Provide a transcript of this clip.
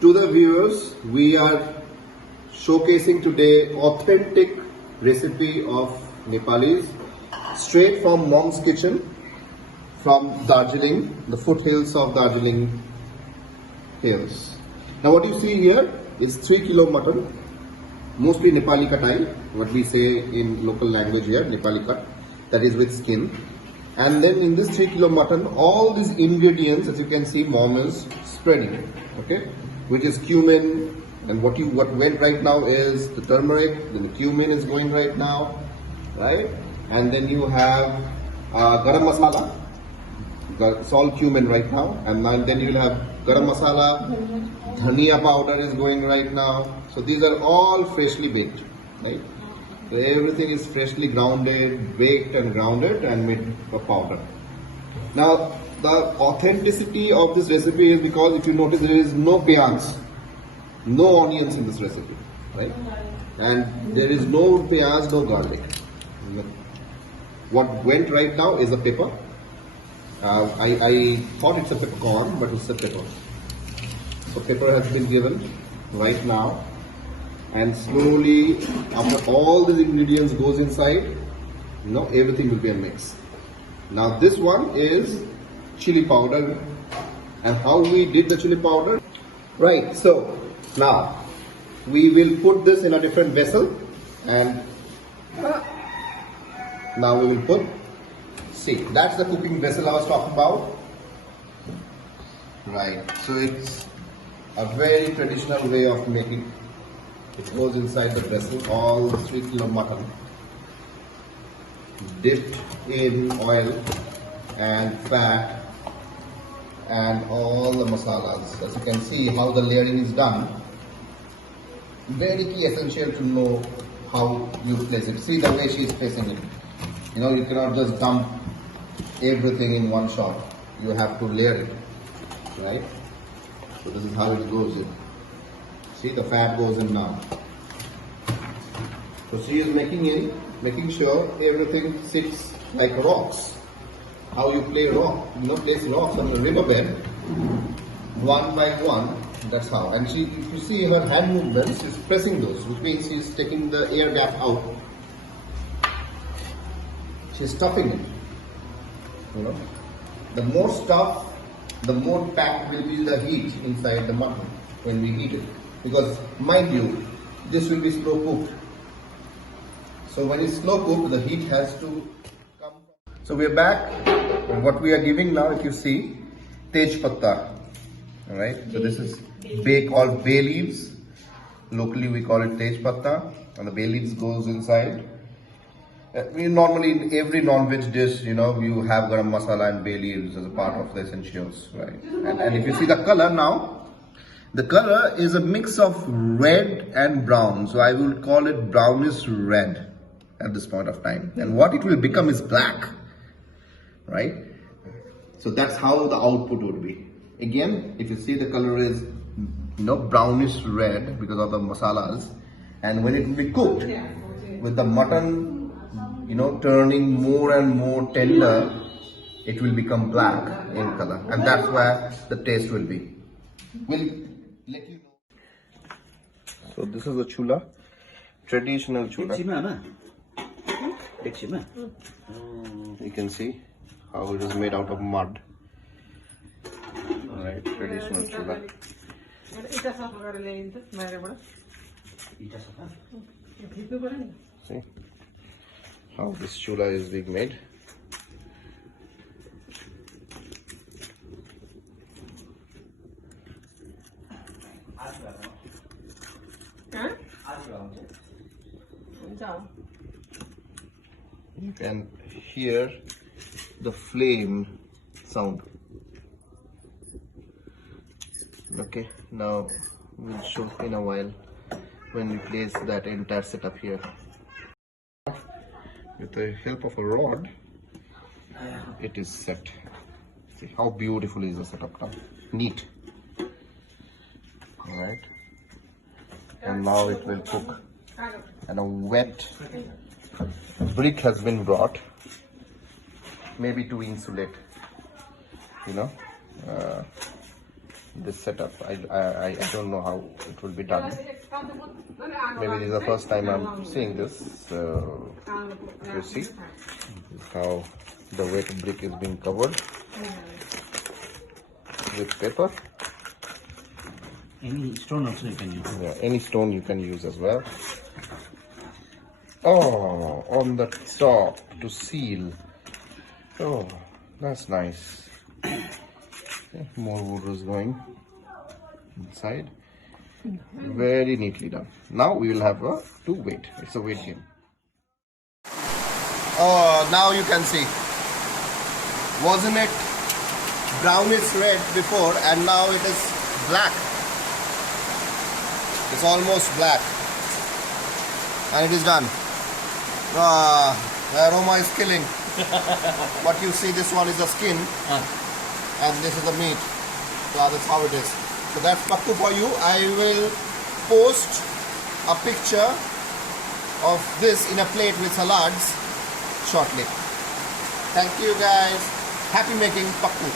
To the viewers, we are showcasing today authentic recipe of Nepalis straight from Mom's kitchen from Darjeeling, the foothills of Darjeeling hills. Now what you see here is 3 kilo mutton, mostly Nepali katai, what we say in local language here, Nepali cut, that is with skin. And then in this 3 kilo mutton, all these ingredients, as you can see, Mom is spreading, okay? Which is cumin, and what went right now is the turmeric, then the cumin is going right now, right? And then you have garam masala, it's all cumin right now, and then you'll have garam masala, dhania powder is going right now. So these are all freshly baked, right? So everything is freshly grounded, baked and grounded and made a powder. Now the authenticity of this recipe is because if you notice there is no piyaz, no onions in this recipe, right? And there is no piyaz, no garlic. What went right now is a pepper. I thought it's a peppercorn, but it's a pepper. So pepper has been given right now, and slowly after all these ingredients goes inside, everything will be a mix. Now this one is chili powder, and how we did the chili powder, right? So now we will put this in a different vessel, and now we will put, see, that's the cooking vessel I was talking about, right? So it's a very traditional way of making. It goes inside the vessel, all 3 kilo mutton, dipped in oil and fat and all the masalas. As you can see how the layering is done. Very key essential to know how you place it. See the way she is placing it. You cannot just dump everything in one shot. You have to layer it, right? So this is how it goes in. See, the fat goes in now. So she is making sure everything sits like rocks. How you place rocks on the riverbed, one by one. That's how. And if you see her hand movements, she's pressing those, which means she's taking the air gap out. She's stuffing it. The more stuff, the more packed will be the heat inside the mutton when we heat it. Because mind you, this will be slow cooked. So when it's slow cooked, the heat has to come. So we are back, and what we are giving now, if you see, tej patta. Alright, so this is called bay leaves. Locally we call it tej patta, and the bay leaves goes inside. Normally in every non-veg dish, you have garam masala and bay leaves as a part of the essentials, right? And if you see the color now, the color is a mix of red and brown. So I will call it brownish red at this point of time. And what it will become is black, right? So that's how the output would be. Again, if you see, the color is brownish red because of the masalas. And when it will be cooked with the mutton turning more and more tender, it will become black in color, and that's where the taste will be. We'll let you know. So this is a chula, traditional chula. You can see how it is made out of mud. Alright, traditional chula. See how this chula is being made. You can hear the flame sound. Okay, now we'll show in a while when we place that entire setup here. With the help of a rod, it is set. See how beautiful is the setup now. Neat. Alright. And now it will cook. And a wet brick has been brought, maybe to insulate, this setup. I don't know how it will be done. Maybe this is the first time I'm seeing this. So you see, this is how the wet brick is being covered with paper. Any stone also you can use. Yeah, any stone you can use as well. Oh, on the top to seal. Oh, that's nice. Okay, more wood is going inside. Very neatly done. Now we will have to wait. It's a wait game. Oh, now you can see. Wasn't it brownish red before, and now it is black. It's almost black, and it is done. The aroma is killing. But you see, this one is the skin, and this is the meat. So that's how it is. So that's pakku for you. I will post a picture of this in a plate with salads shortly. Thank you guys. Happy making pakku.